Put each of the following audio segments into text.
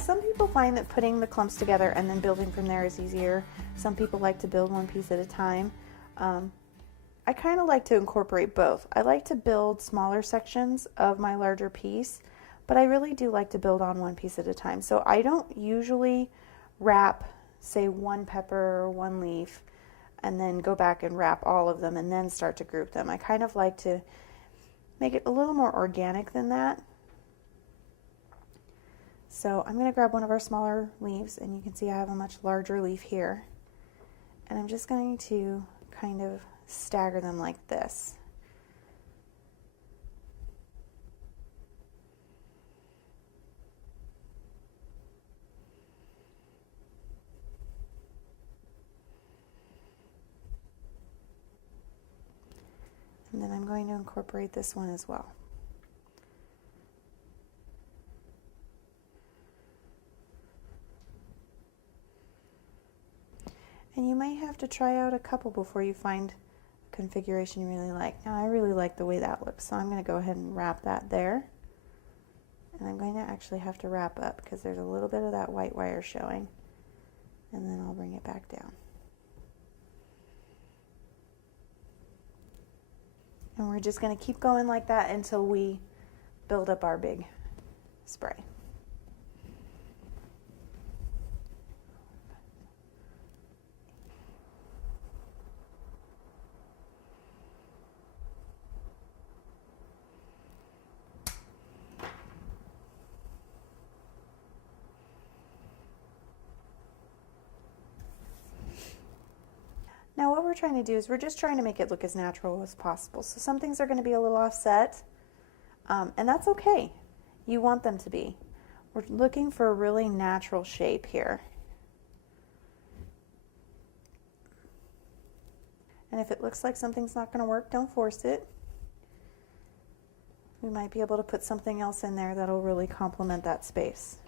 some people find that putting the clumps together and then building from there is easier. Some people like to build one piece at a time. I kind of like to incorporate both. I like to build smaller sections of my larger piece, but I really do like to build on one piece at a time. So I don't usually wrap, say, one pepper or one leaf and then go back and wrap all of them and then start to group them. I kind of like to make it a little more organic than that. So I'm going to grab one of our smaller leaves, and you can see I have a much larger leaf here. And I'm just going to kind of stagger them like this. And then I'm going to incorporate this one as well. And you might have to try out a couple before you find a configuration you really like. Now I really like the way that looks, so I'm going to go ahead and wrap that there. And I'm going to actually have to wrap up because there's a little bit of that white wire showing. And then I'll bring it back down. And we're just going to keep going like that until we build up our big spray. Now what we're trying to do is we're just trying to make it look as natural as possible. So some things are going to be a little offset, and that's okay. You want them to be. We're looking for a really natural shape here. And if it looks like something's not going to work, don't force it. We might be able to put something else in there that'll really complement that space.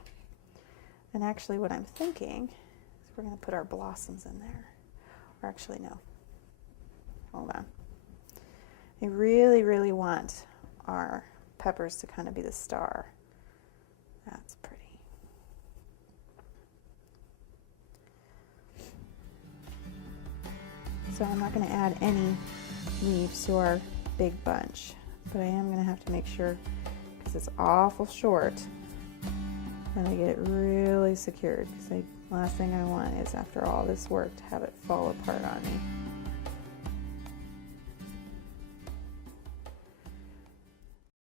And actually what I'm thinking is we're going to put our blossoms in there. Or actually, no. Hold on. I really, really want our peppers to kind of be the star. That's pretty. So I'm not going to add any leaves to our big bunch, but I am going to have to make sure, because it's awful short, that I get it really secured, because last thing I want is, after all this work, to have it fall apart on me.